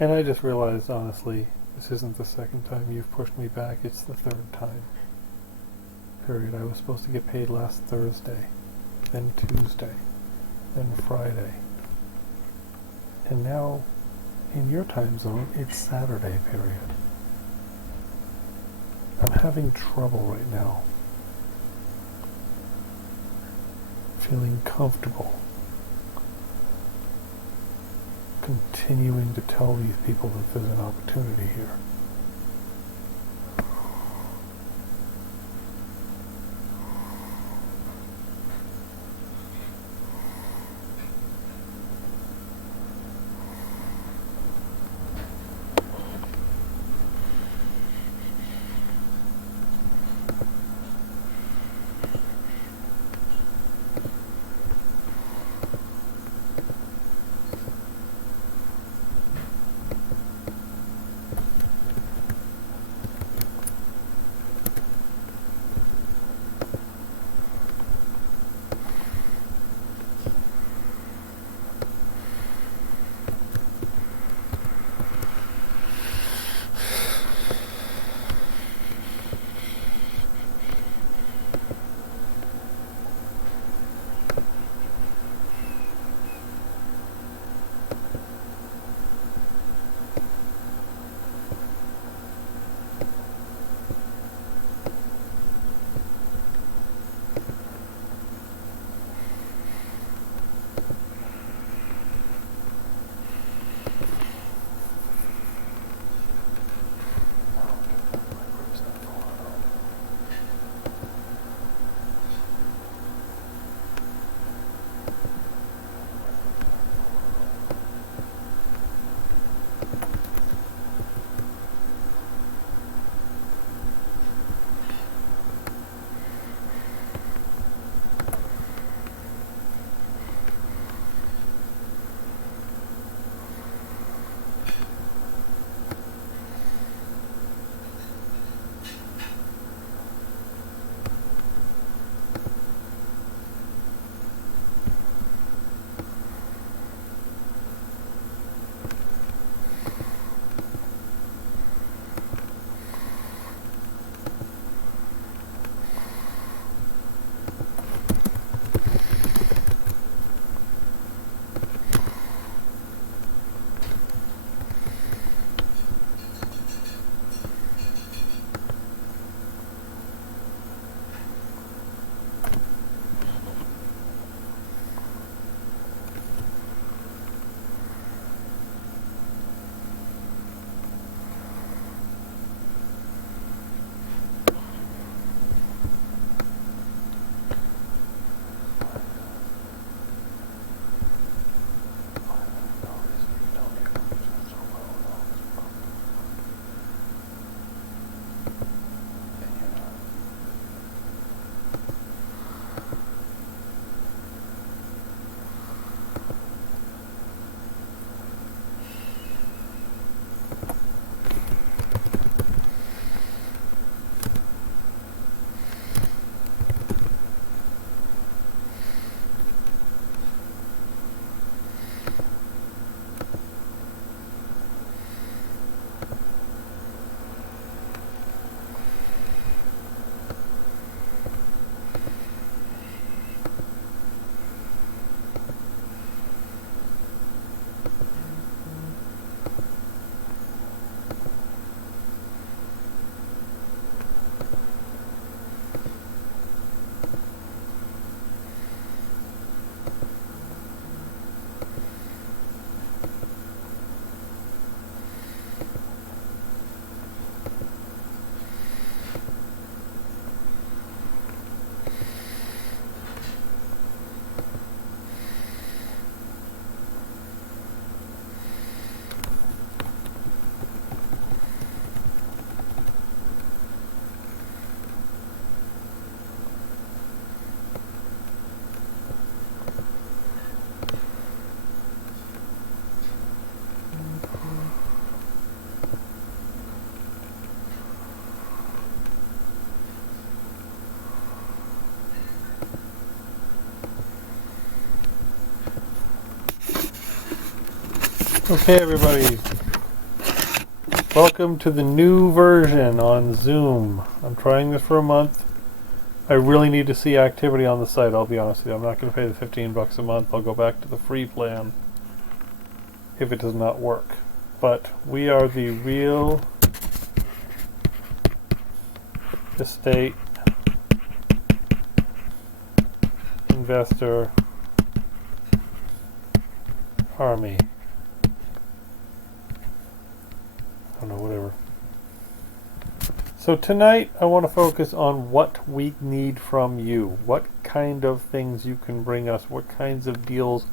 And I just realized, honestly, this isn't the second time you've pushed me back, it's the third time. Period. I was supposed to get paid last Thursday, then Tuesday, then Friday. And now, in your time zone, it's Saturday, period. I'm having trouble right now feeling comfortable continuing to tell these people that there's an opportunity here. Okay, everybody. Welcome to the new version on Zoom. I'm trying this for a month. I really need to see activity on the site, I'll be honest with you. I'm not going to pay the $15 a month. I'll go back to the free plan if it does not work. But we are the real estate investor army. I don't know, whatever. So tonight I want to focus on what we need from you. What kind of things you can bring us. What kinds of deals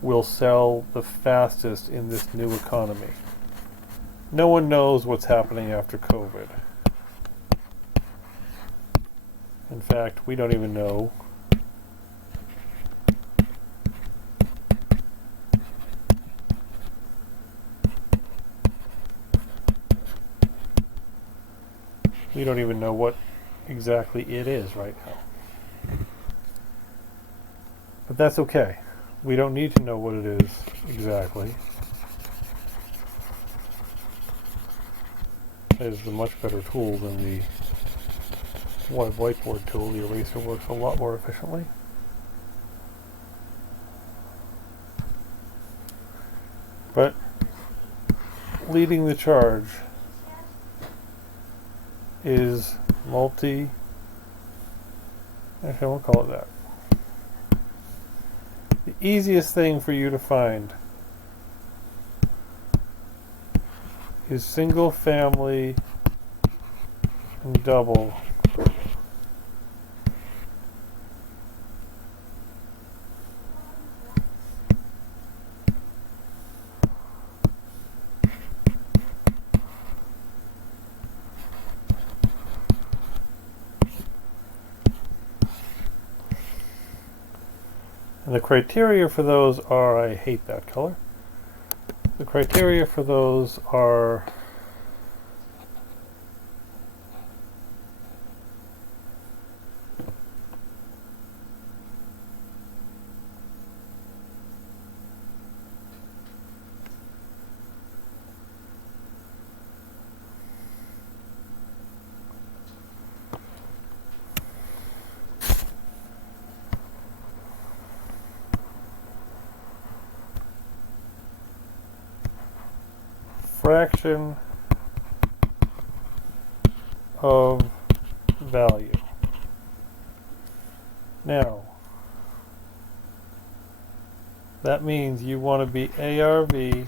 will sell the fastest in this new economy. No one knows what's happening after COVID. In fact, we don't even know. We don't even know what exactly it is right now. But that's okay. We don't need to know what it is exactly. It is a much better tool than the whiteboard tool. The eraser works a lot more efficiently. But leading the charge is actually I won't call it that. The easiest thing for you to find is single family and double and the criteria for those are, I hate that color. The criteria for those are fraction of value. Now, that means you want to be ARV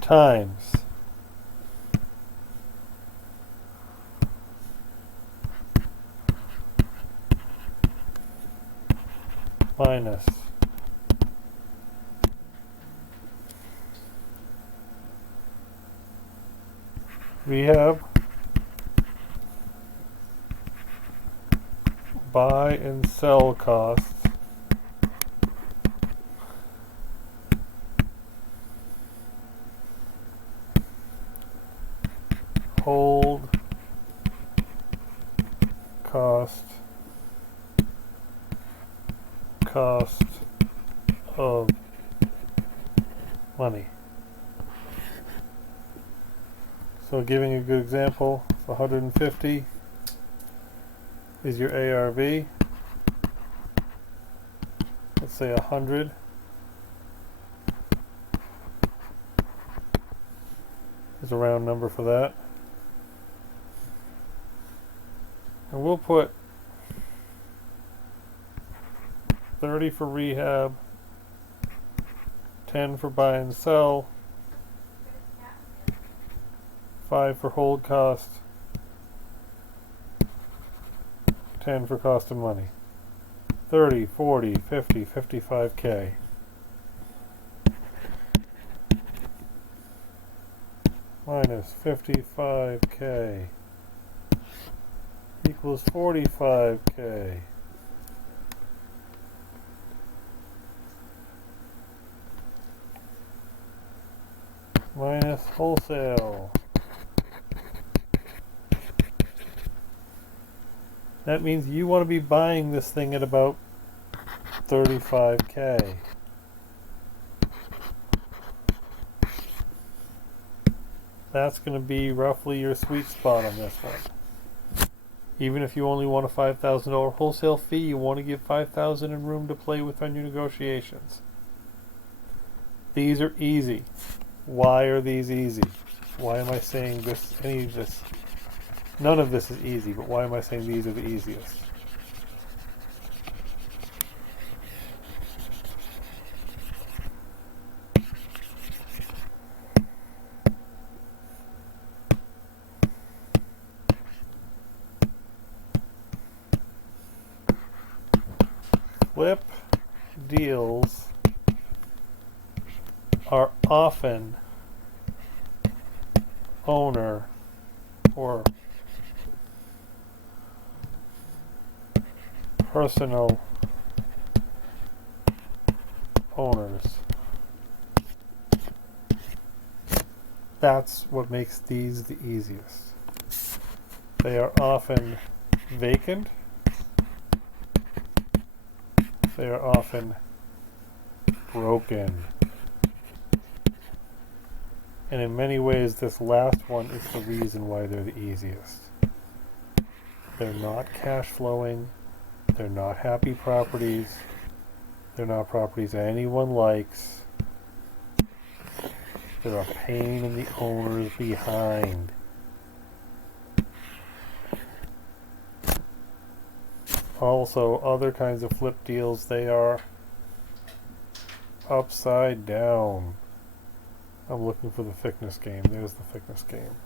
times minus rehab, buy and sell costs, hold cost of money. So giving a good example, 150 is your ARV. Let's say 100 is a round number for that. And we'll put 30 for rehab, 10 for buy and sell, 5 for hold cost, 10 for cost of money. 30, 40, 50, 55K. Minus 55K equals 45K. Minus wholesale. That means you want to be buying this thing at about 35K. that's going to be roughly your sweet spot on this one. Even if you only want a $5,000 wholesale fee, you want to give $5,000 in room to play with on your negotiations. These are easy. Why are these easy? Why am I saying this? Any of this? None of this is easy, but why am I saying these are the easiest? Flip deals are often owner or personal owners. That's what makes these the easiest. They are often vacant. They are often broken. And in many ways, this last one is the reason why they're the easiest. They're not cash flowing. They're not happy properties. They're not properties anyone likes. They're a pain in the owner's behind. Also, other kinds of flip deals, they are upside down. I'm looking for the thickness game. There's the thickness game.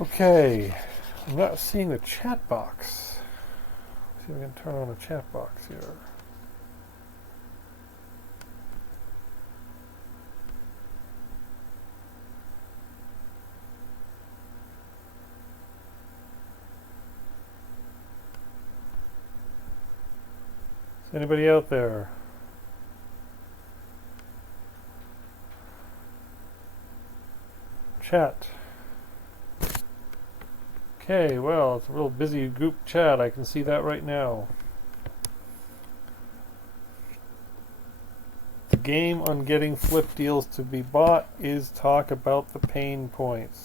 Okay, I'm not seeing the chat box. Let's see if I can turn on the chat box here. Is anybody out there? Chat. Okay, well, it's a real busy group chat. I can see that right now. The game on getting flip deals to be bought is talk about the pain points.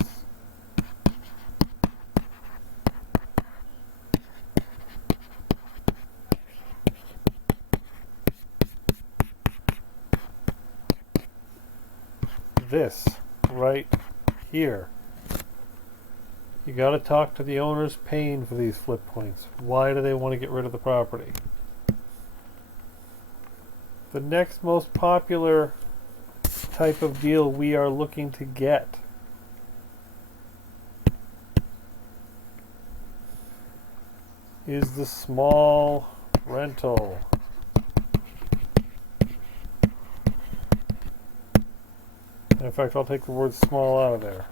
This right here. You got to talk to the owner's pain for these flip points. Why do they want to get rid of the property? The next most popular type of deal we are looking to get is the small rental. In fact, I'll take the word small out of there.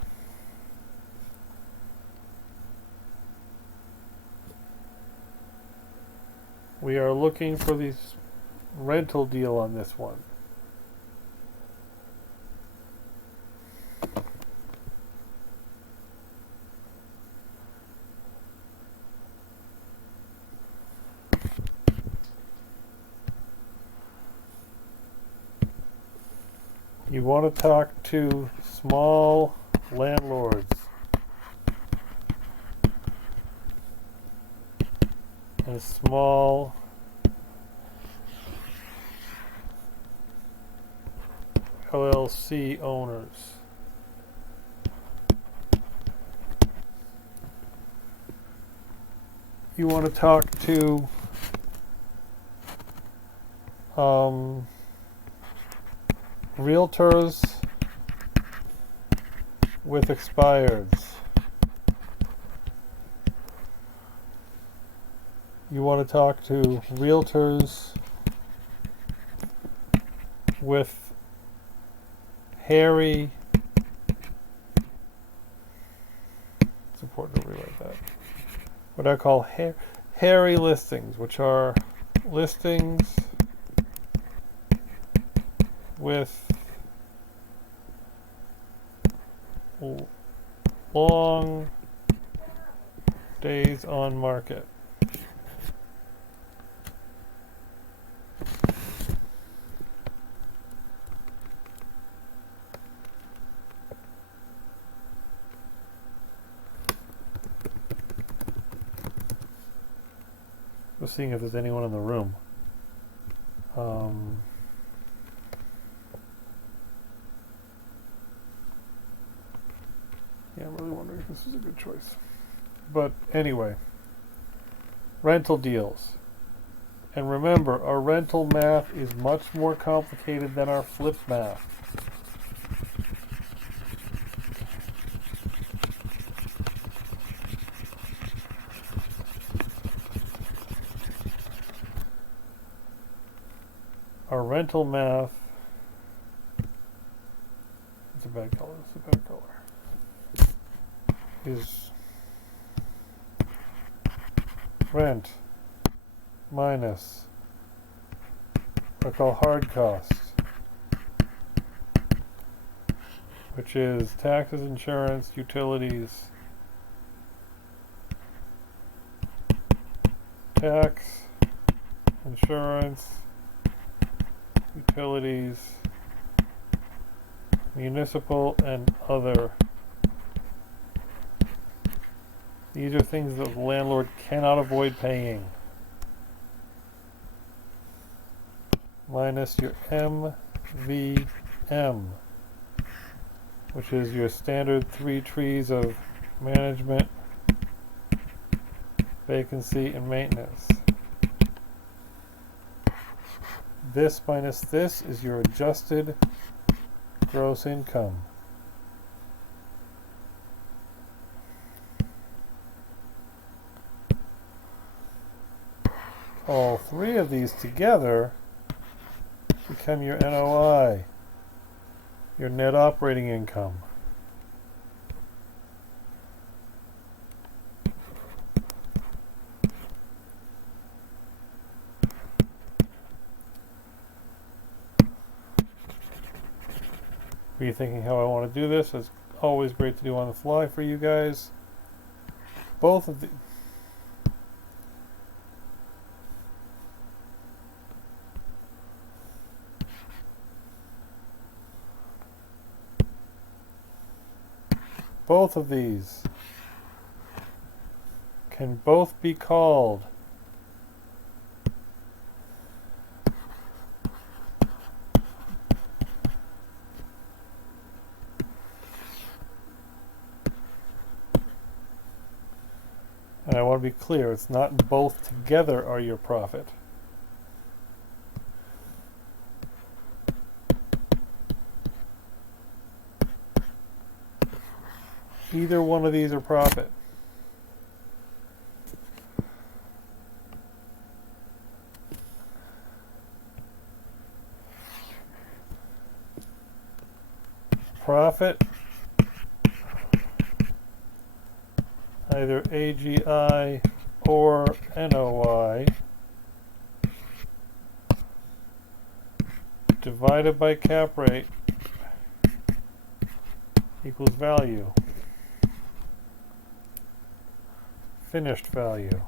We are looking for the rental deal on this one. You want to talk to small landlords and small LLC owners. You want to talk to realtors with expireds. You want to talk to realtors with hairy, it's important to rewrite that, what I call hairy listings, which are listings with long days on market. Just seeing if there's anyone in the room. Yeah, I'm really wondering if this is a good choice. But anyway, rental deals. And remember, our rental math is much more complicated than our flip math. Our rental math, it's a bad color, it's a better color, is rent minus what I call hard costs, which is taxes, insurance, utilities, tax, insurance, utilities, municipal, and other. These are things that the landlord cannot avoid paying. Minus your MVM, which is your standard 3 trees of management, vacancy, and maintenance. This minus this is your adjusted gross income. All 3 of these together become your NOI, your net operating income. Rethinking how I want to do this. It's always great to do on the fly for you guys. Both of the both of these can both be called and I want to be clear, it's not both together are your profit. Either one of these are profit. Profit, either AGI or NOI, divided by cap rate equals value. Finished value.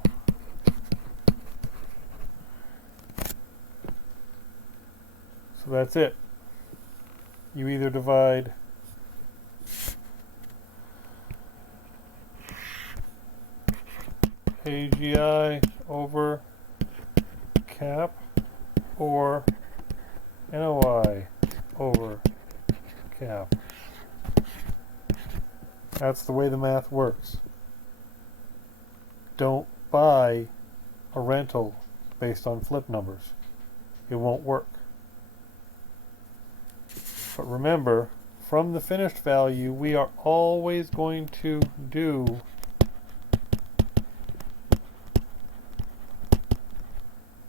So that's it. You either divide AGI over cap or NOI over cap. That's the way the math works. Don't buy a rental based on flip numbers. It won't work. But remember, from the finished value, we are always going to do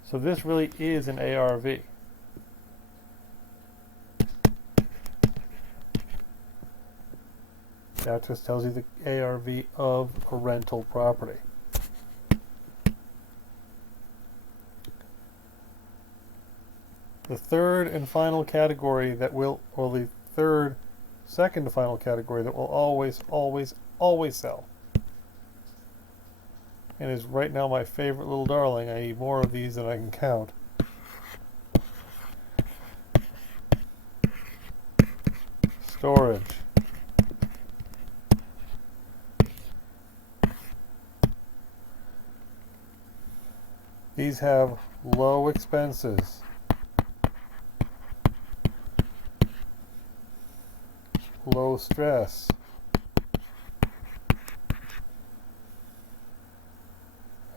so this really is an ARV. That just tells you the ARV of a rental property. The third and final category that will, or the second to final category that will always sell, and is right now my favorite little darling. I need more of these than I can count. Storage. These have low expenses. Low stress.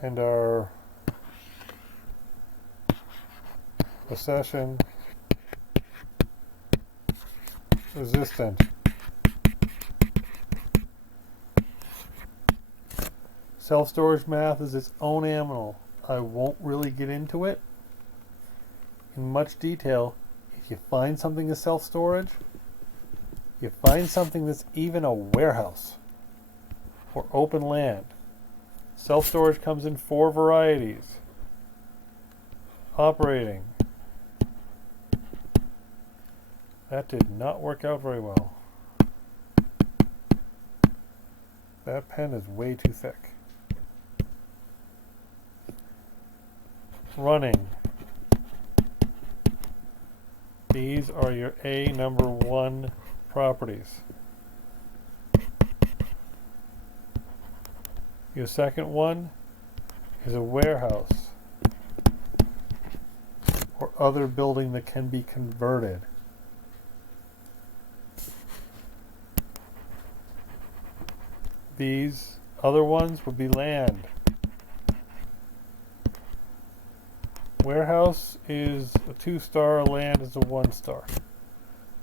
And are recession resistant. Self-storage math is its own animal. I won't really get into it in much detail. If you find something as self-storage, you find something that's even a warehouse or open land. Self-storage comes in 4 varieties. Operating. That did not work out very well. That pen is way too thick. Running. These are your A number 1 properties. Your second one is a warehouse or other building that can be converted. These other ones would be land. Warehouse is a 2-star, land is a 1-star.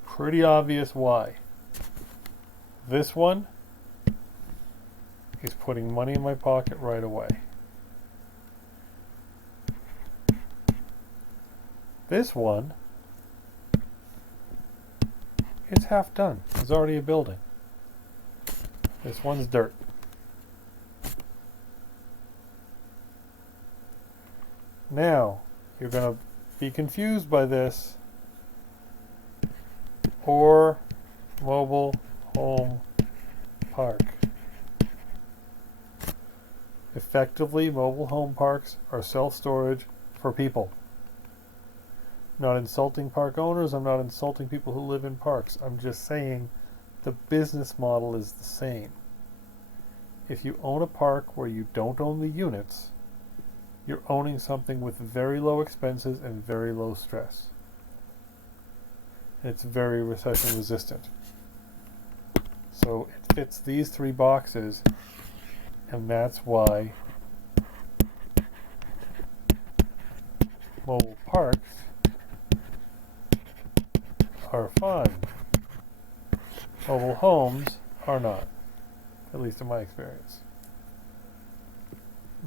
Pretty obvious why. This one is putting money in my pocket right away. This one is half done. It's already a building. This one's dirt. Now, you're going to be confused by this. Or mobile home park. Effectively, mobile home parks are self-storage for people. Not insulting park owners, I'm not insulting people who live in parks. I'm just saying the business model is the same. If you own a park where you don't own the units, you're owning something with very low expenses and very low stress. And it's very recession resistant. So it fits these 3 boxes, and that's why mobile parks are fun. Mobile homes are not, at least in my experience.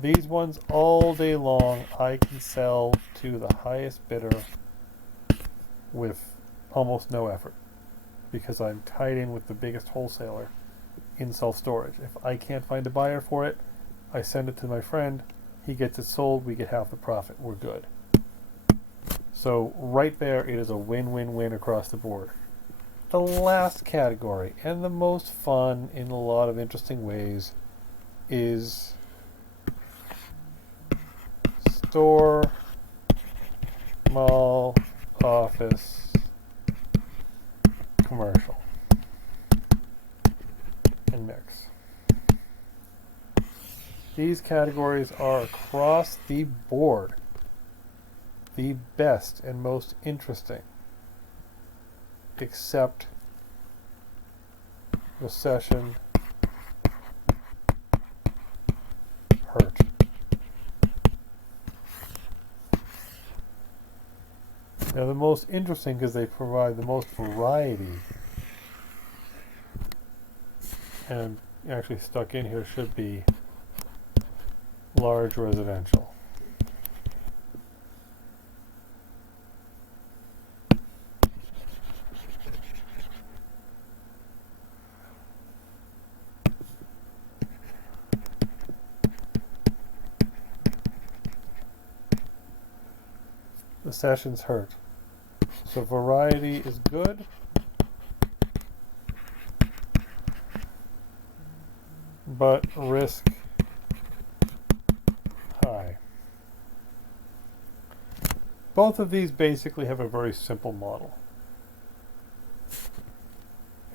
These ones all day long I can sell to the highest bidder with almost no effort because I'm tied in with the biggest wholesaler in self-storage. If I can't find a buyer for it, I send it to my friend, he gets it sold, we get half the profit, we're good. So right there, it is a win-win-win across the board. The last category, and the most fun in a lot of interesting ways, is store, mall, office, commercial, and mix. These categories are across the board the best and most interesting, except recession hurt. Now the most interesting because they provide the most variety, and actually stuck in here should be large residential. The sessions hurt. So variety is good. But risk high. Both of these basically have a very simple model.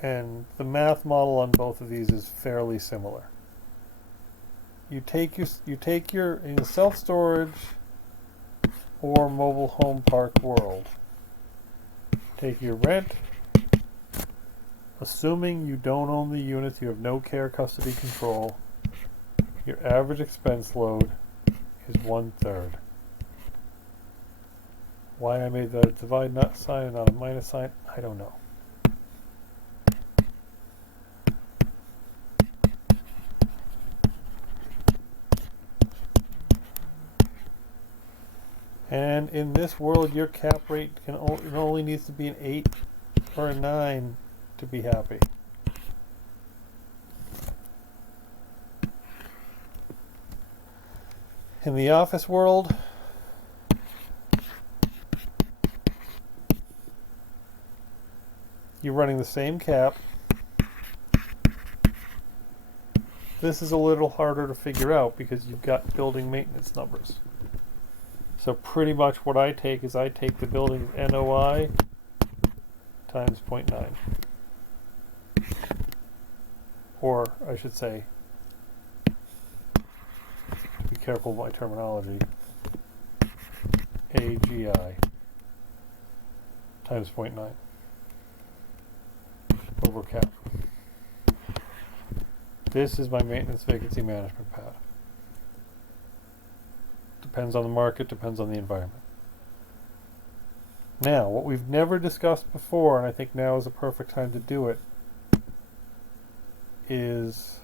And the math model on both of these is fairly similar. You take your in self-storage, or mobile home park world. Take your rent. Assuming you don't own the units, you have no care, custody, control. Your average expense load is 1/3. Why I made the divide not sign and not a minus sign, I don't know. And in this world, your cap rate it only needs to be an 8 or a 9 to be happy. In the office world, you're running the same cap. This is a little harder to figure out because you've got building maintenance numbers. So pretty much what I take is I take the building's NOI times 0.9. Or I should say, be careful of my terminology, AGI times 0.9 over cap. This is my maintenance vacancy management pad. Depends on the market, depends on the environment. Now, what we've never discussed before, and I think now is a perfect time to do it, is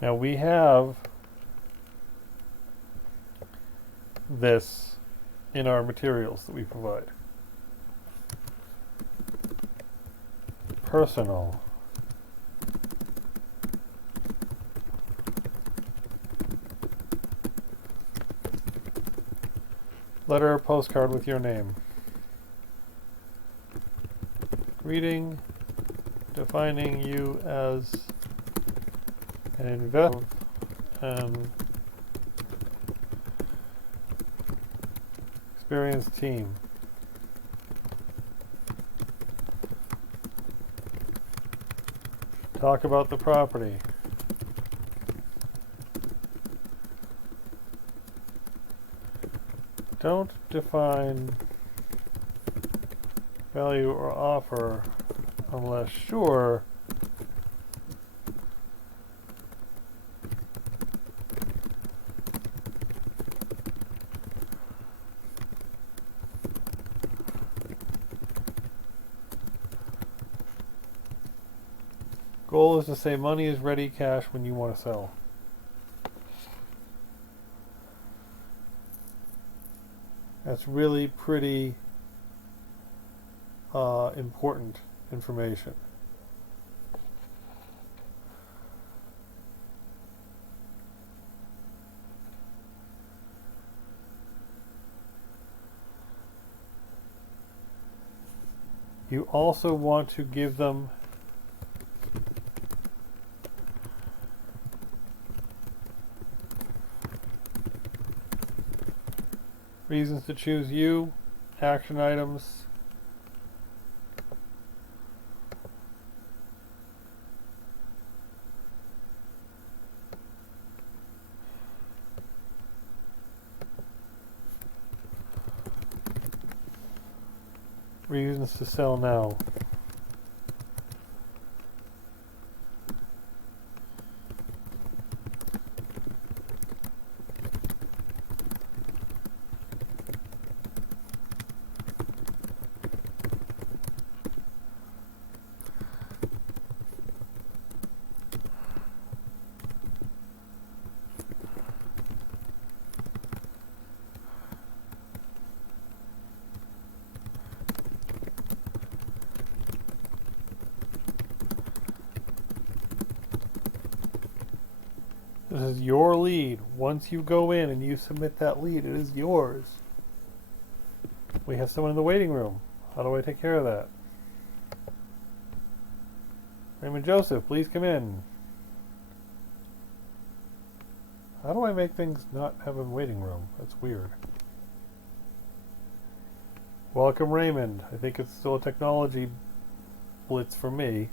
now we have this in our materials that we provide. Personal. Letter or postcard with your name. Greeting, defining you as an investor and experienced team. Talk about the property. Don't define value or offer unless sure goal is to say money is ready cash when you want to sell. That's really pretty important information. You also want to give them reasons to choose you, action items, reasons to sell now. This is your lead. Once you go in and you submit that lead, it is yours. We have someone in the waiting room. How do I take care of that? Raymond Joseph, please come in. How do I make things not have a waiting room? That's weird. Welcome, Raymond. I think it's still a technology blitz for me.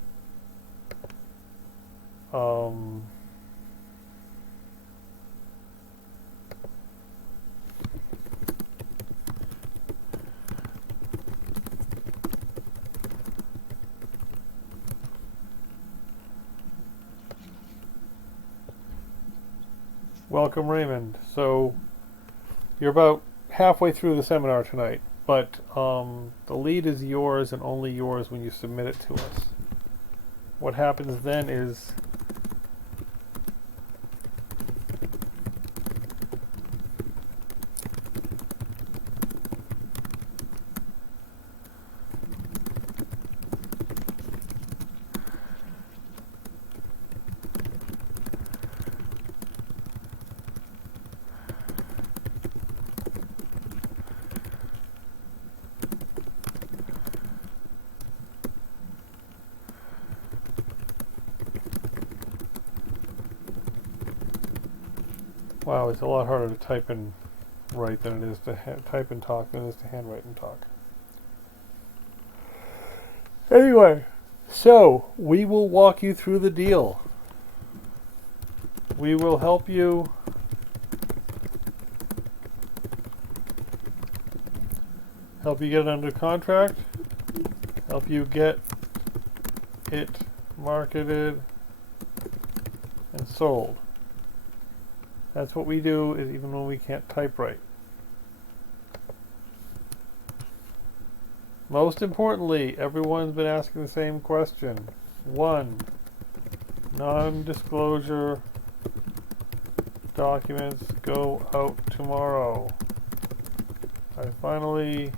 Welcome, Raymond. So you're about halfway through the seminar tonight, but the lead is yours and only yours when you submit it to us. What happens then is wow, it's a lot harder to type and write than it is to type and talk than it is to handwrite and talk. Anyway, so we will walk you through the deal. We will help you get it under contract, help you get it marketed and sold. That's what we do, is even when we can't type right. Most importantly, everyone's been asking the same question. 1. Non-disclosure documents go out tomorrow. I finally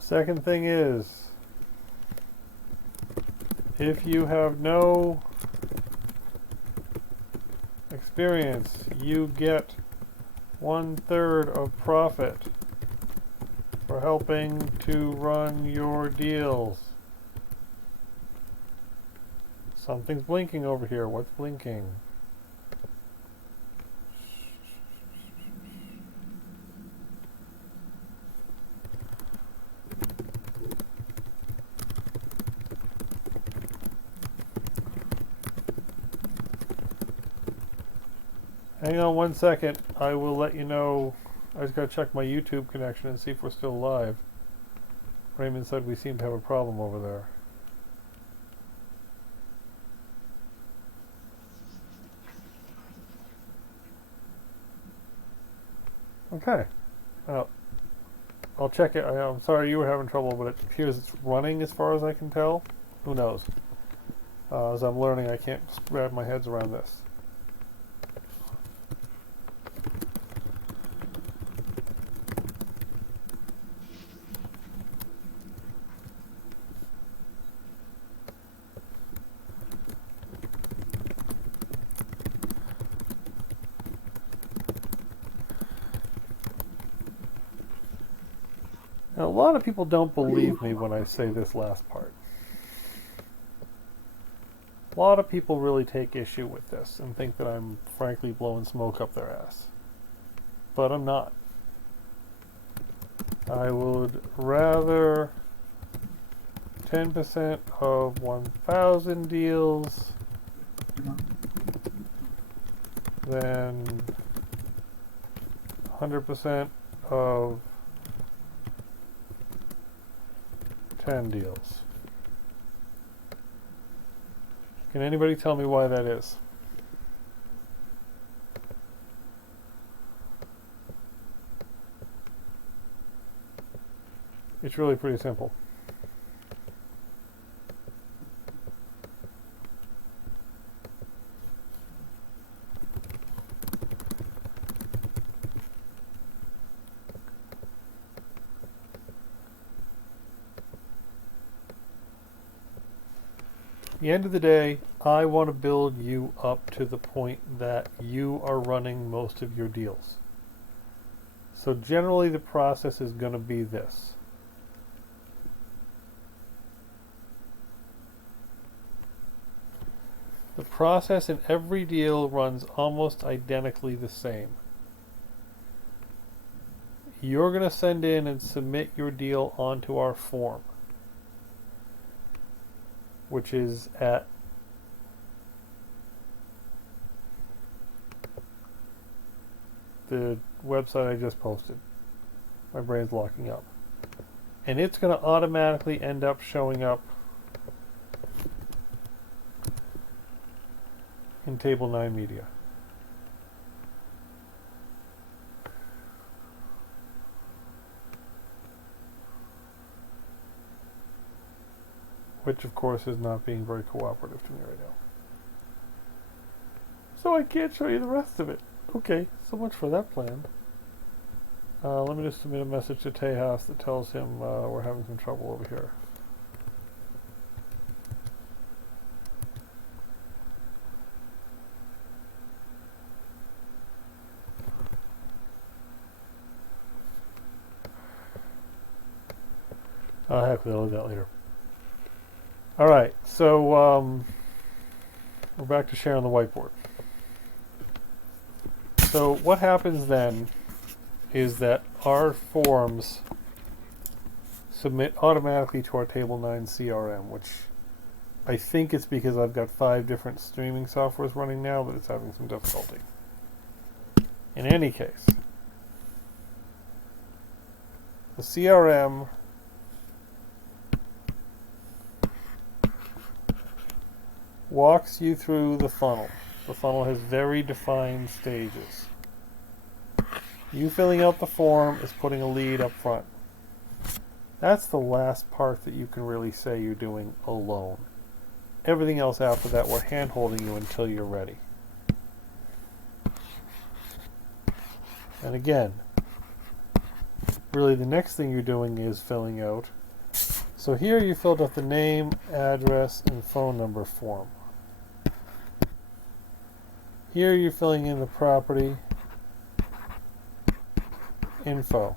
second thing is, if you have no experience, you get 1/3 of profit for helping to run your deals. Something's blinking over here. What's blinking? Hang on 1 second. I will let you know. I just gotta check my YouTube connection and see if we're still live. Raymond said we seem to have a problem over there. Okay. Well, I'll check it. I'm sorry you were having trouble, but it appears it's running as far as I can tell. Who knows? As I'm learning, I can't wrap my head around this. Now, a lot of people don't believe me when I say this last part. A lot of people really take issue with this and think that I'm frankly blowing smoke up their ass. But I'm not. I would rather 10% of 1,000 deals than 100% of 10 deals. Can anybody tell me why that is? It's really pretty simple. At the end of the day, I want to build you up to the point that you are running most of your deals. So generally the process is going to be this. The process in every deal runs almost identically the same. You're going to send in and submit your deal onto our form, which is at the website I just posted. My brain's locking up. And it's going to automatically end up showing up in Table 9 Media. Which of course is not being very cooperative to me right now. So I can't show you the rest of it. Okay, so much for that plan. Let me just submit a message to Tejas that tells him we're having some trouble over here. Heck, we'll do that later. Alright, so we're back to sharing the whiteboard. So what happens then is that our forms submit automatically to our Table 9 CRM, which I think it's because I've got 5 different streaming softwares running now that it's having some difficulty. In any case, the CRM walks you through the funnel. The funnel has very defined stages. You filling out the form is putting a lead up front. That's the last part that you can really say you're doing alone. Everything else after that, we're hand-holding you until you're ready. And again, really the next thing you're doing is filling out. So here you filled out the name, address, and phone number form. Here you're filling in the property info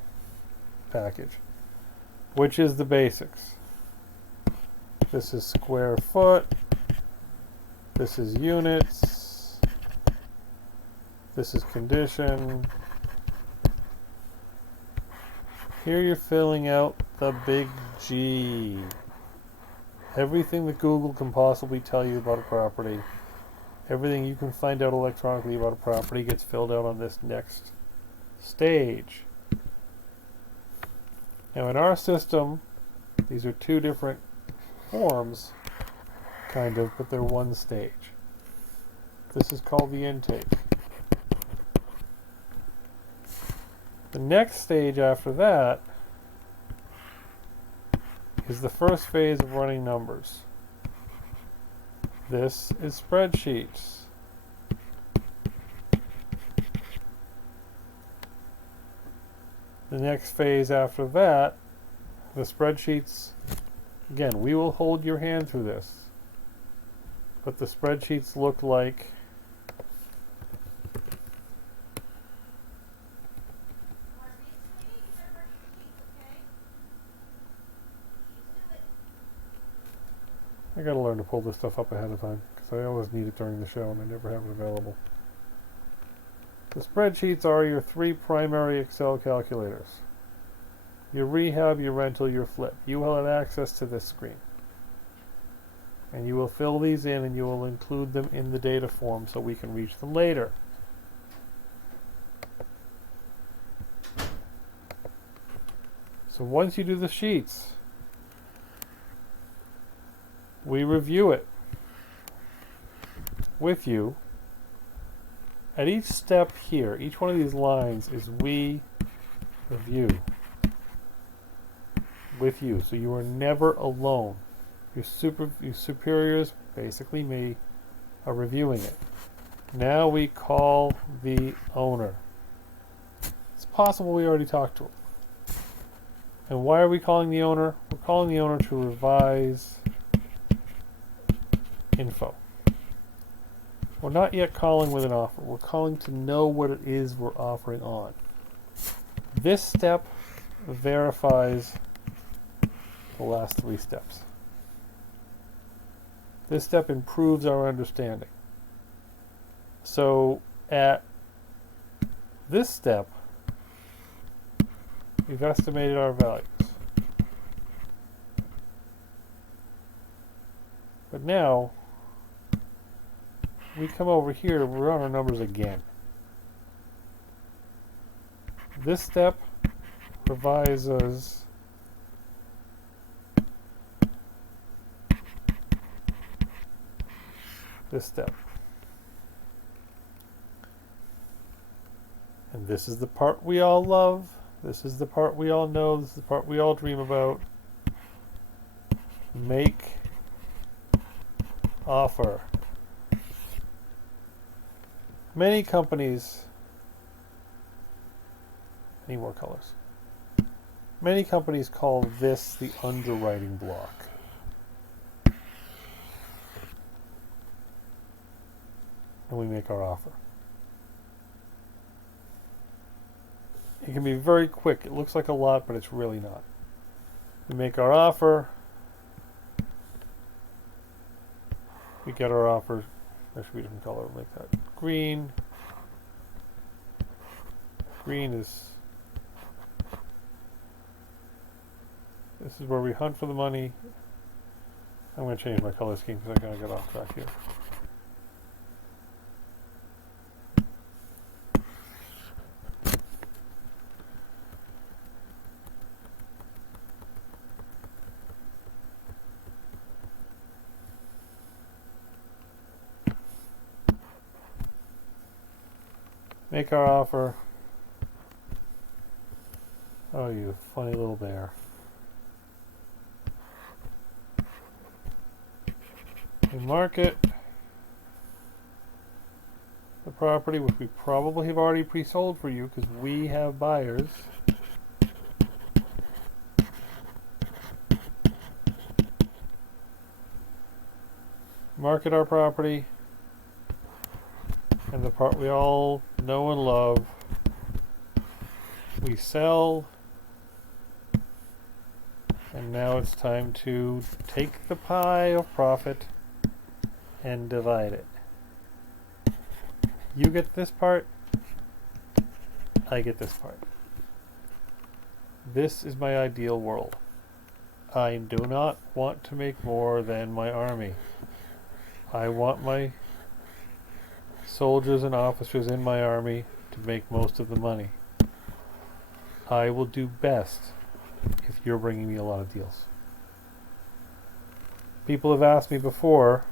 package, which is the basics. This is square foot. This is units. This is condition. Here you're filling out the big G. Everything that Google can possibly tell you about a property, everything you can find out electronically about a property gets filled out on this next stage. Now in our system, these are 2 different forms, kind of, but they're one stage. This is called the intake. The next stage after that is the first phase of running numbers. This is spreadsheets. The next phase after that, the spreadsheets, again, we will hold your hand through this, but the spreadsheets look like I gotta learn to pull this stuff up ahead of time, because I always need it during the show and I never have it available. The spreadsheets are your 3 primary Excel calculators. Your rehab, your rental, your flip. You will have access to this screen. And you will fill these in and you will include them in the data form so we can reach them later. So once you do the sheets, we review it with you. At each step here, each one of these lines is we review with you. So you are never alone. Your superiors, basically me, are reviewing it. Now we call the owner. It's possible we already talked to him. And why are we calling the owner? We're calling the owner to revise info. We're not yet calling with an offer. We're calling to know what it is we're offering on. This step verifies the last 3 steps. This step improves our understanding. So at this step, we've estimated our values. But now, we come over here, we run our numbers again. This step revises this step. And this is the part we all love. This is the part we all know. This is the part we all dream about. Make offer. Many companies, any more colors? Many companies call this the underwriting block. And we make our offer. It can be very quick. It looks like a lot, but it's really not. We make our offer. We get our offer. There should be a different color. We'll make that green. Green is... This is where we hunt for the money. I'm going to change my color scheme because I'm going to get off track here. Make our offer. Oh, you funny little bear. We market the property, which we probably have already pre-sold for you because we have buyers. Market our property, and the part we all know and love. We sell, and now it's time to take the pie of profit and divide it. You get this part, I get this part. This is my ideal world. I do not want to make more than my army. I want my soldiers and officers in my army to make most of the money. I will do best if you're bringing me a lot of deals. People have asked me before,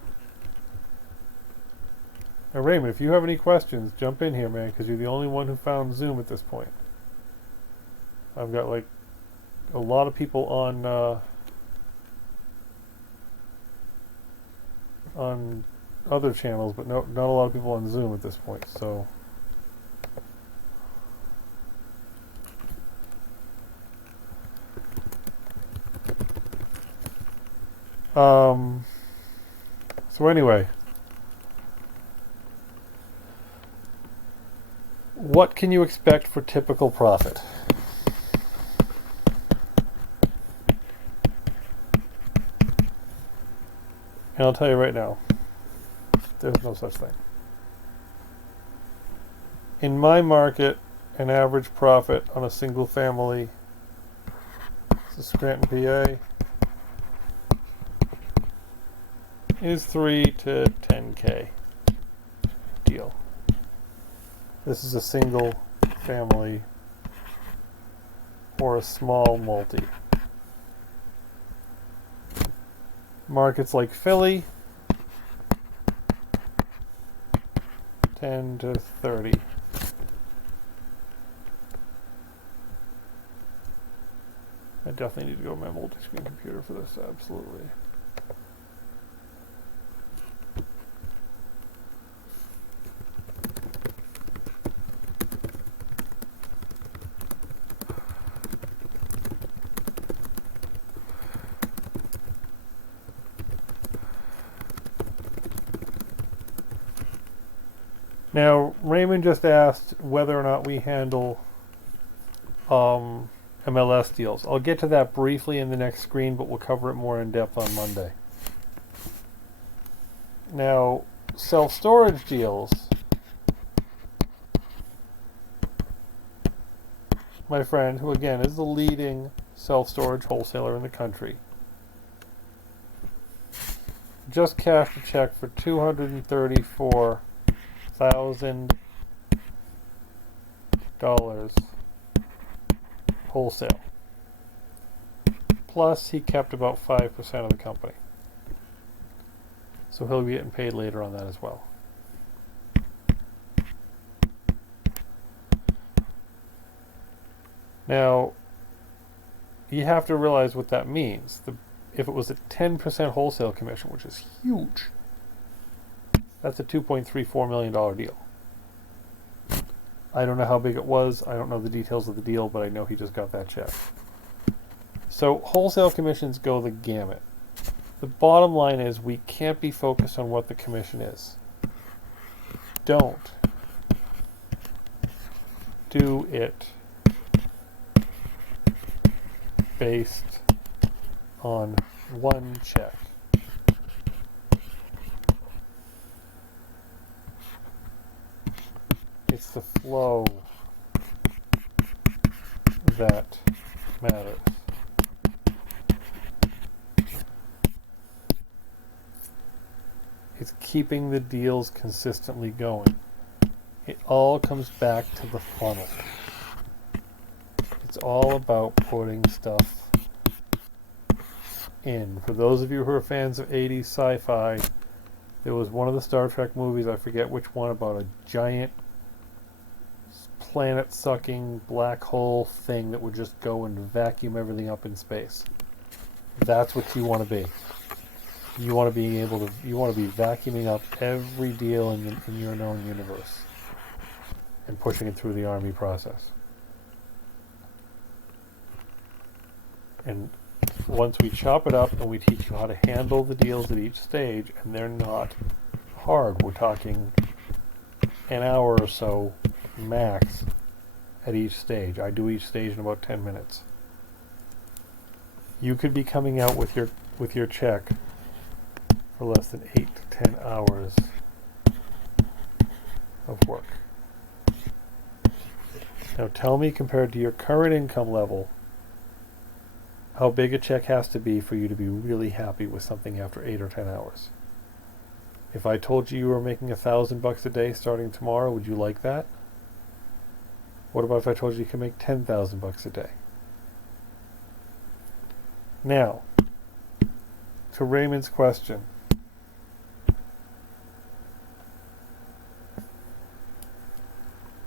now Raymond, if you have any questions, jump in here, man, because you're the only one who found Zoom at this point. I've got like a lot of people on other channels, but not a lot of people on Zoom at this point, so so anyway, what can you expect for typical profit? And I'll tell you right now, there's no such thing. In my market, an average profit on a single family, this is Scranton, PA, is 3 to 10K deal. This is a single family or a small multi. Markets like Philly, 10 to 30. I definitely need to go to my multi-screen computer for this, absolutely. Now, Raymond just asked whether or not we handle MLS deals. I'll get to that briefly in the next screen, but we'll cover it more in depth on Monday. Now, self-storage deals, my friend, who again is the leading self-storage wholesaler in the country, just cashed a check for $234,000 wholesale. Plus, he kept about 5% of the company. So he'll be getting paid later on that as well. Now, you have to realize what that means. If it was a 10% wholesale commission, which is huge, that's a $2.34 million deal. I don't know how big it was. I don't know the details of the deal, but I know he just got that check. So wholesale commissions go the gamut. The bottom line is we can't be focused on what the commission is. Don't do it based on one check. It's the flow that matters. It's keeping the deals consistently going. It all comes back to the funnel. It's all about putting stuff in. For those of you who are fans of 80s sci-fi, there was one of the Star Trek movies, I forget which one, about a giant planet-sucking black hole thing that would just go and vacuum everything up in space. That's what you want to be. You want to be vacuuming up every deal in your known universe and pushing it through the Army process. And once we chop it up and we teach you how to handle the deals at each stage, and they're not hard. We're talking an hour or so max at each stage. I do each stage in about 10 minutes. You could be coming out with your check for less than 8 to 10 hours of work. Now tell me, compared to your current income level, how big a check has to be for you to be really happy with something after 8 or 10 hours. If I told you were making $1,000 a day starting tomorrow, would you like that? What about if I told you can make $10,000 a day? Now, to Raymond's question.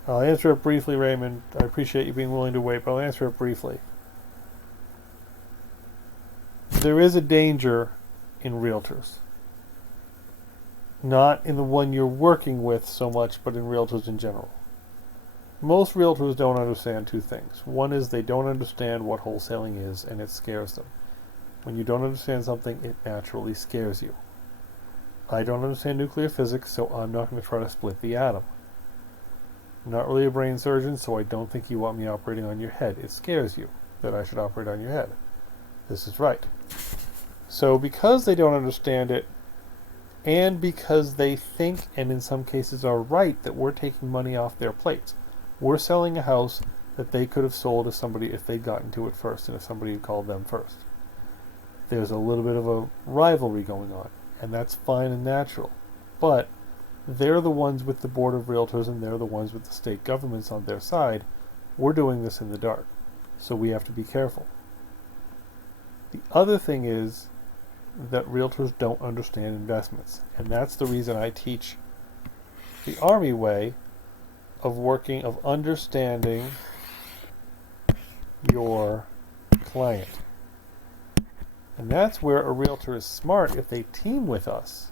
I'll answer it briefly, Raymond. I appreciate you being willing to wait, but I'll answer it briefly. There is a danger in realtors. Not in the one you're working with so much, but in realtors in general. Most realtors don't understand two things. One is they don't understand what wholesaling is, and it scares them. When you don't understand something, it naturally scares you. I don't understand nuclear physics, so I'm not going to try to split the atom. I'm not really a brain surgeon, so I don't think you want me operating on your head. It scares you that I should operate on your head. This is right. So because they don't understand it, and because they think, and in some cases are right, that we're taking money off their plates. We're selling a house that they could have sold to somebody if they'd gotten to it first, and if somebody had called them first. There's a little bit of a rivalry going on, and that's fine and natural. But they're the ones with the Board of Realtors, and they're the ones with the state governments on their side. We're doing this in the dark, so we have to be careful. The other thing is that realtors don't understand investments, and that's the reason I teach the Army way of working, of understanding your client. And that's where a realtor is smart if they team with us,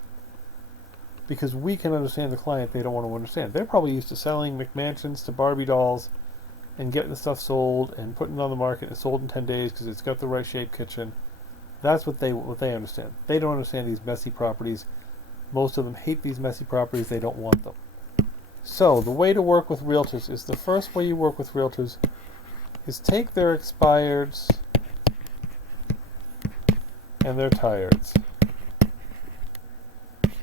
because we can understand the client they don't want to understand. They're probably used to selling McMansions to Barbie dolls and getting the stuff sold and putting it on the market and sold in 10 days because it's got the right shaped kitchen. That's what they understand. They don't understand these messy properties. Most of them hate these messy properties. They don't want them. So the way to work with realtors is, the first way you work with realtors is take their expireds and their tireds.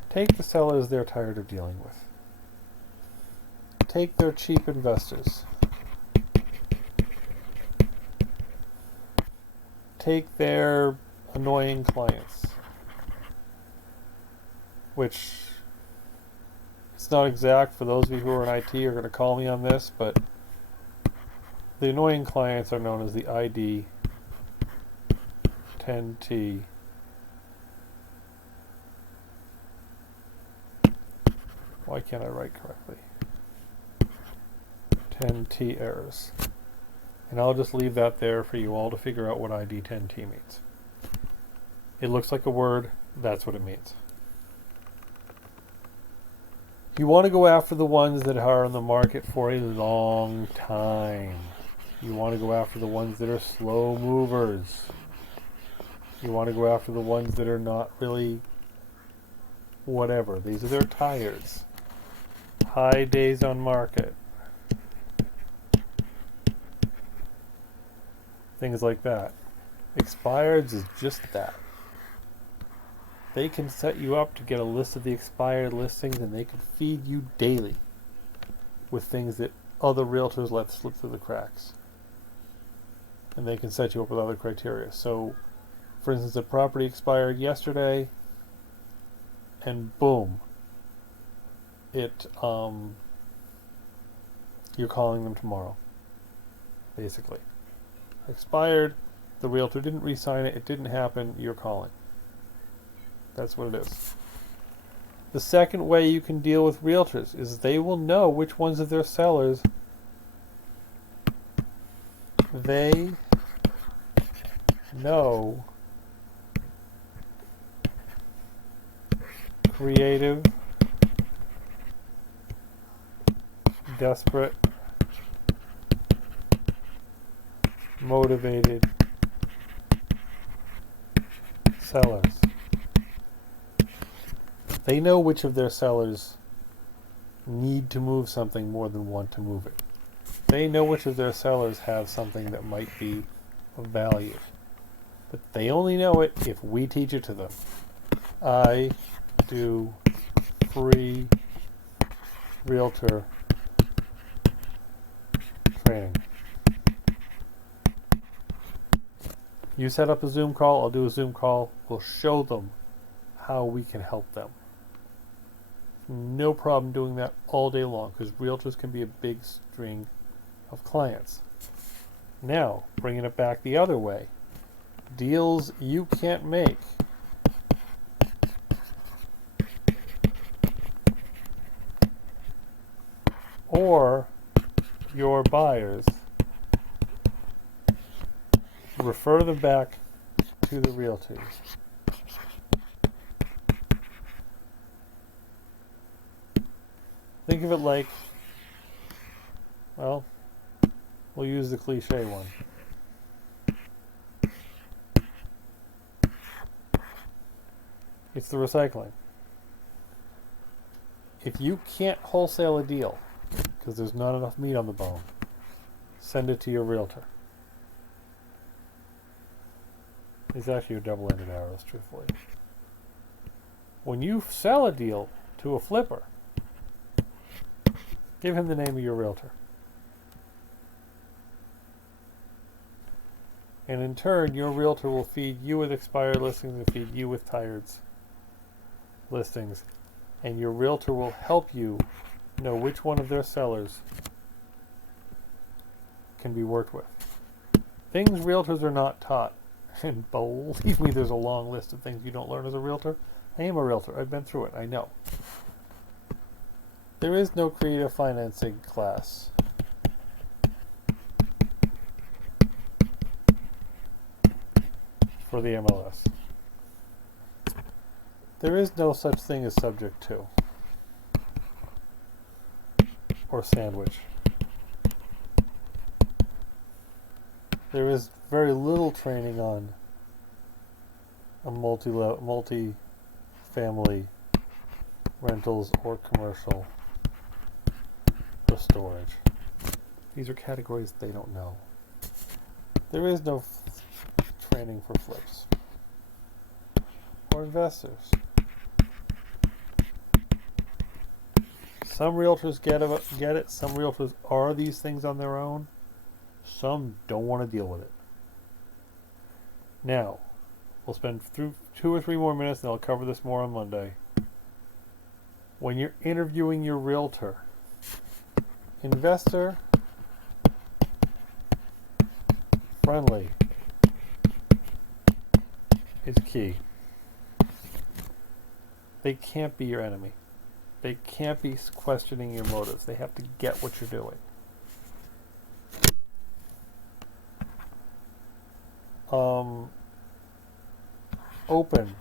Take the sellers they're tired of dealing with. Take their cheap investors. Take their annoying clients. Which, it's not exact for those of you who are in IT are going to call me on this, but the annoying clients are known as the ID 10T. Why can't I write correctly? 10T errors. And I'll just leave that there for you all to figure out what ID 10T means. It looks like a word, that's what it means. You want to go after the ones that are on the market for a long time. You want to go after the ones that are slow movers. You want to go after the ones that are not really whatever. These are their tires. High days on market. Things like that. Expireds is just that. They can set you up to get a list of the expired listings, and they can feed you daily with things that other realtors let slip through the cracks. And they can set you up with other criteria. So, for instance, a property expired yesterday, and boom, you're calling them tomorrow, basically. Expired, the realtor didn't re-sign it, it didn't happen, you're calling. That's what it is. The second way you can deal with realtors is they will know which ones of their sellers they know creative, desperate, motivated sellers. They know which of their sellers need to move something more than want to move it. They know which of their sellers have something that might be of value. But they only know it if we teach it to them. I do free realtor training. You set up a Zoom call, I'll do a Zoom call. We'll show them how we can help them. No problem doing that all day long, because realtors can be a big string of clients. Now, bringing it back the other way. Deals you can't make. Or your buyers. Refer them back to the realtors. Think of it like, well, we'll use the cliche one. It's the recycling. If you can't wholesale a deal because there's not enough meat on the bone, send it to your realtor. It's actually a double-ended arrow, truthfully. When you sell a deal to a flipper, give him the name of your realtor. And in turn, your realtor will feed you with expired listings and feed you with tired listings. And your realtor will help you know which one of their sellers can be worked with. Things realtors are not taught. And believe me, there's a long list of things you don't learn as a realtor. I am a realtor. I've been through it. I know. There is no creative financing class. For the MLS. There is no such thing as subject to. Or sandwich. There is very little training on a multi-family rentals or commercial or storage. These are categories they don't know. There is no training for flips or investors. Some realtors get it. Some realtors are these things on their own. Some don't want to deal with it. Now, we'll spend through 2 or 3 more minutes, and I'll cover this more on Monday. When you're interviewing your realtor, investor friendly is key. They can't be your enemy. They can't be questioning your motives. They have to get what you're doing. Open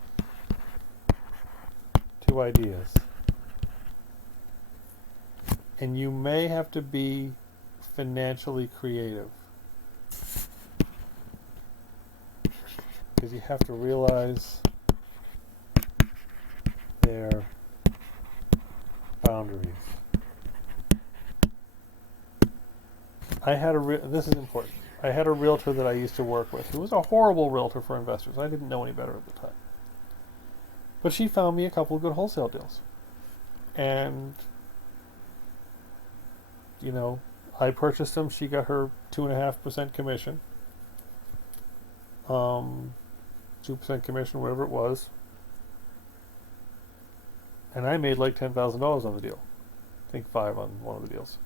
to ideas. And you may have to be financially creative. Because you have to realize their boundaries. This is important. I had a realtor that I used to work with who was a horrible realtor for investors. I didn't know any better at the time. But she found me a couple of good wholesale deals. And, I purchased them. She got her 2.5% commission. 2% commission, whatever it was. And I made like $10,000 on the deal. I think 5 on one of the deals.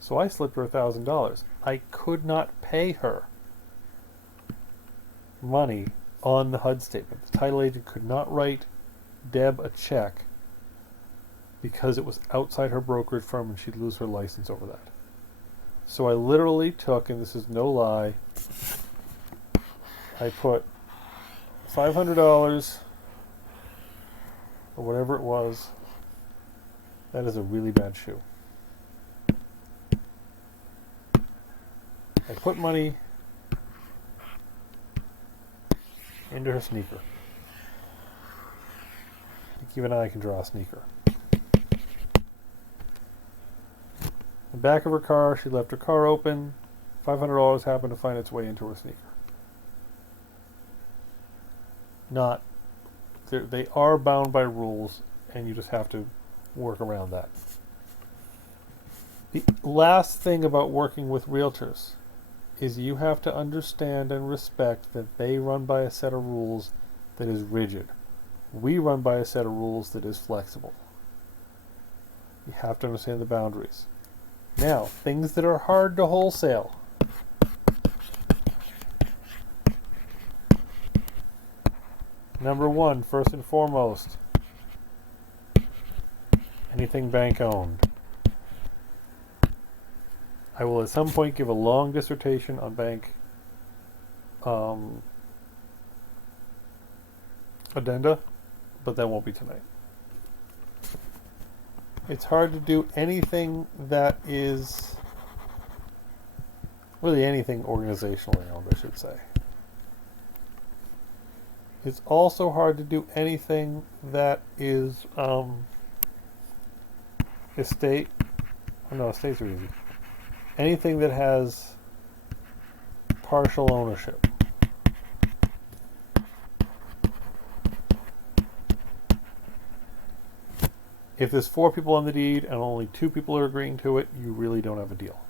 So I slipped her $1,000. I could not pay her money on the HUD statement. The title agent could not write Deb a check because it was outside her brokerage firm and she'd lose her license over that. So I literally took, and this is no lie, I put $500 or whatever it was. That is a really bad shoe. I put money into her sneaker. I think even I can draw a sneaker. The back of her car, she left her car open. $500 happened to find its way into her sneaker. They are bound by rules, and you just have to work around that. The last thing about working with realtors is you have to understand and respect that they run by a set of rules that is rigid. We run by a set of rules that is flexible. You have to understand the boundaries. Now, things that are hard to wholesale. Number 1, first and foremost, anything bank owned. I will at some point give a long dissertation on bank addenda, but that won't be tonight. It's hard to do anything that is really anything organizationally owned, I should say. It's also hard to do anything that is estate. Oh, no, estates are easy. Anything that has partial ownership. If there's 4 people on the deed and only 2 people are agreeing to it, you really don't have a deal.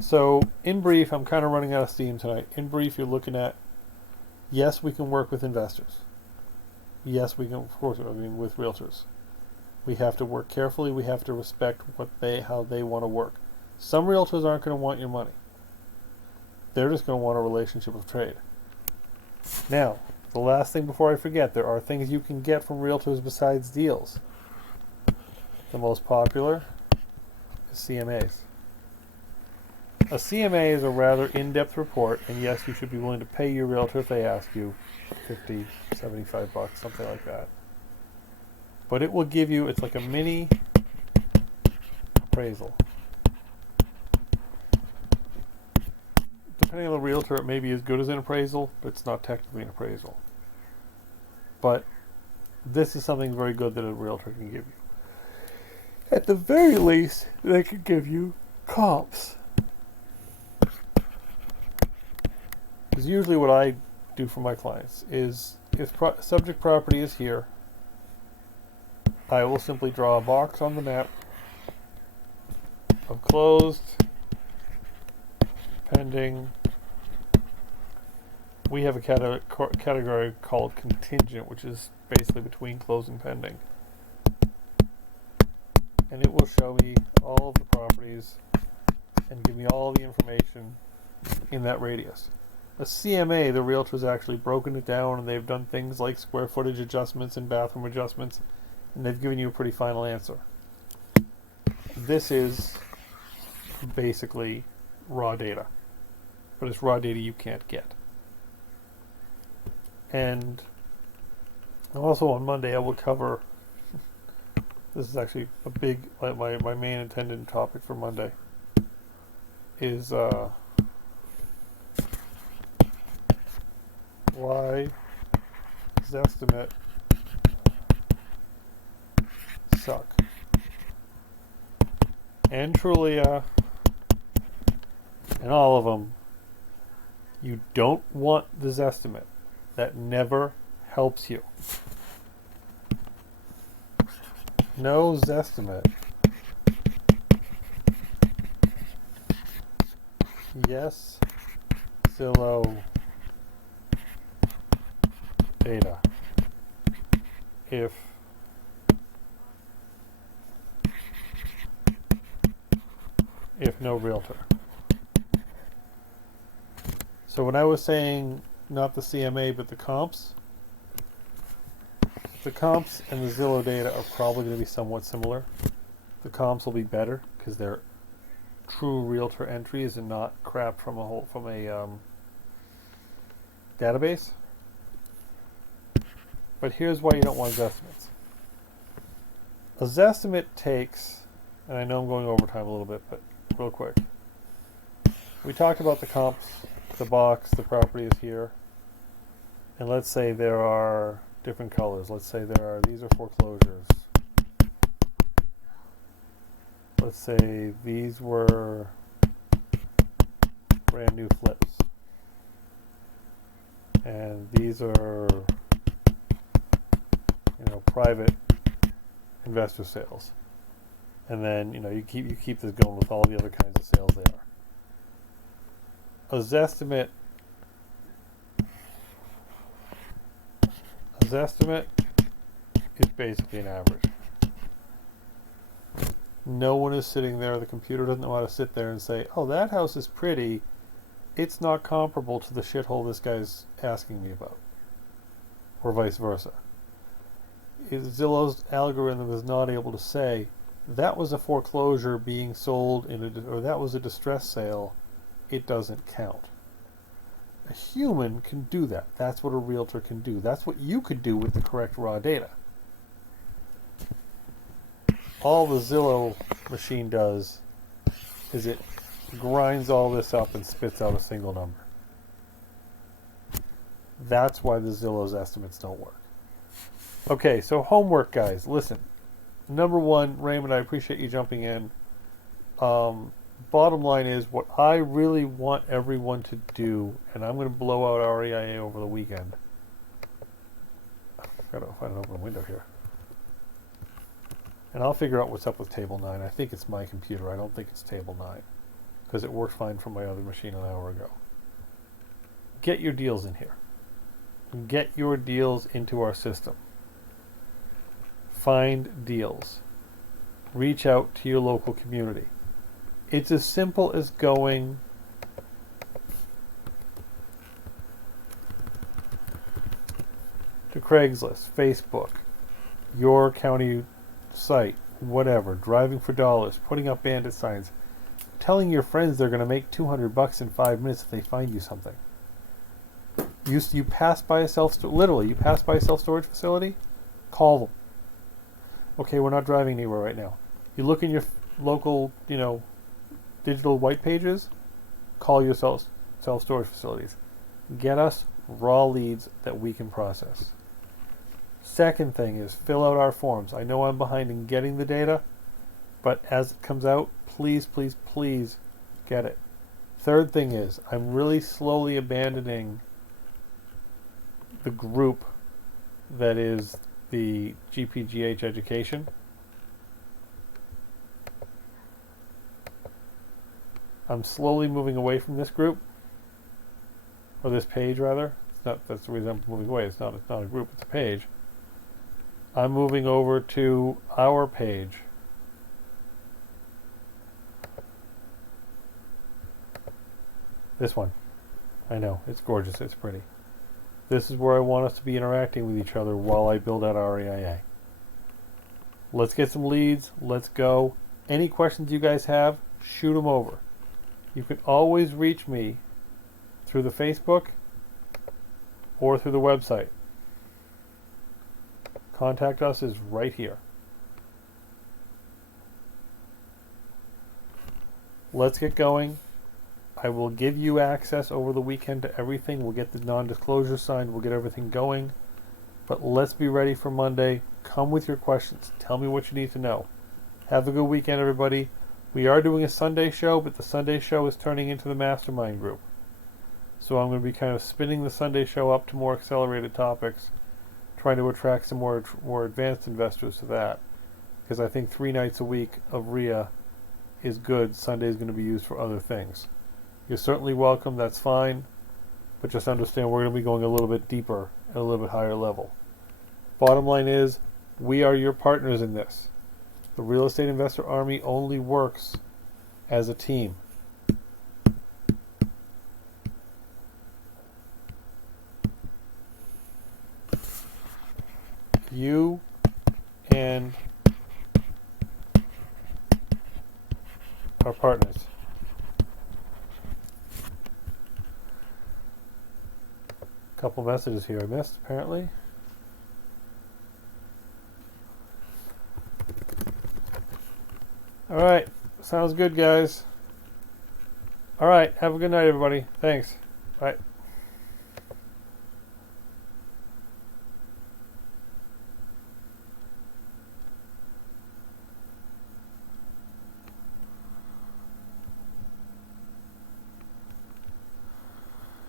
So, in brief, I'm kind of running out of steam tonight. In brief, you're looking at, yes, we can work with investors. Yes, we can, of course, with realtors. We have to work carefully. We have to respect how they want to work. Some realtors aren't going to want your money. They're just going to want a relationship of trade. Now, the last thing before I forget, there are things you can get from realtors besides deals. The most popular is CMAs. A CMA is a rather in-depth report, and yes, you should be willing to pay your realtor if they ask you $50, $75, something like that. But it will give you, it's like a mini appraisal. Depending on the realtor, it may be as good as an appraisal, but it's not technically an appraisal. But this is something very good that a realtor can give you. At the very least, they can give you comps is usually what I do for my clients. Is if subject property is here, I will simply draw a box on the map of closed, pending. We have a category called contingent, which is basically between closed and pending. And it will show me all of the properties and give me all the information in that radius. A CMA, the realtor's actually broken it down, and they've done things like square footage adjustments and bathroom adjustments, and they've given you a pretty final answer. This is basically raw data, but it's raw data you can't get. And also on Monday I will cover, this is actually a big, my main intended topic for Monday, is why Zestimate suck. And Trulia, and all of them, you don't want the Zestimate. That never helps you. No Zestimate. Yes, Zillow data. If no realtor. So when I was saying not the CMA but the comps and the Zillow data are probably going to be somewhat similar. The comps will be better because they're true realtor entries and not crap from a database. But here's why you don't want Zestimates. A Zestimate takes, and I know I'm going over time a little bit, but real quick. We talked about the comps, the box, the property is here. And let's say there are different colors. Let's say these are foreclosures. Let's say these were brand new flips. And these are, private investor sales. And then, you keep this going with all the other kinds of sales they are. A Zestimate is basically an average. No one is sitting there, the computer doesn't know how to sit there and say, oh, that house is pretty, it's not comparable to the shithole this guy's asking me about. Or vice versa. If Zillow's algorithm is not able to say, that was a foreclosure being sold or that was a distress sale, it doesn't count. A human can do that. That's what a realtor can do. That's what you could do with the correct raw data. All the Zillow machine does is it grinds all this up and spits out a single number. That's why the Zillow's estimates don't work. Okay, so homework, guys. Listen. Number one, Raymond, I appreciate you jumping in. Bottom line is what I really want everyone to do, and I'm going to blow out REIA over the weekend. I've got to find an open window here. And I'll figure out what's up with table 9. I think it's my computer. I don't think it's table 9 because it worked fine from my other machine an hour ago. Get your deals in here. Get your deals into our system. Find deals. Reach out to your local community. It's as simple as going to Craigslist, Facebook, your county site, whatever, driving for dollars, putting up bandit signs, telling your friends they're going to make $200 in 5 minutes if they find you something. You pass by a you pass by a self-storage facility, call them. Okay, we're not driving anywhere right now. You look in your local, digital white pages, call your self-storage facilities. Get us raw leads that we can process. Second thing is fill out our forms. I know I'm behind in getting the data. But as it comes out, please, please, please get it. Third thing is, I'm really slowly abandoning the group that is the GPGH education. I'm slowly moving away from this group, or this page rather. It's not, that's the reason I'm moving away. It's not a group, it's a page. I'm moving over to our page. This one. I know, it's gorgeous, it's pretty. This is where I want us to be interacting with each other while I build out our AIA. Let's get some leads, let's go. Any questions you guys have, shoot them over. You can always reach me through the Facebook or through the website. Contact us is right here. Let's get going. I will give you access over the weekend to everything. We'll get the non-disclosure signed. We'll get everything going. But let's be ready for Monday. Come with your questions. Tell me what you need to know. Have a good weekend, everybody. We are doing a Sunday show, but the Sunday show is turning into the mastermind group. So I'm going to be kind of spinning the Sunday show up to more accelerated topics, trying to attract some more advanced investors to that. Because I think 3 nights a week of Reia is good. Sunday is going to be used for other things. You're certainly welcome, that's fine, but just understand we're going to be going a little bit deeper at a little bit higher level. Bottom line is, we are your partners in this. The Real Estate Investor Army only works as a team. You and our partners. Couple messages here I missed, apparently. Alright, sounds good, guys. Alright, have a good night, everybody. Thanks. Bye.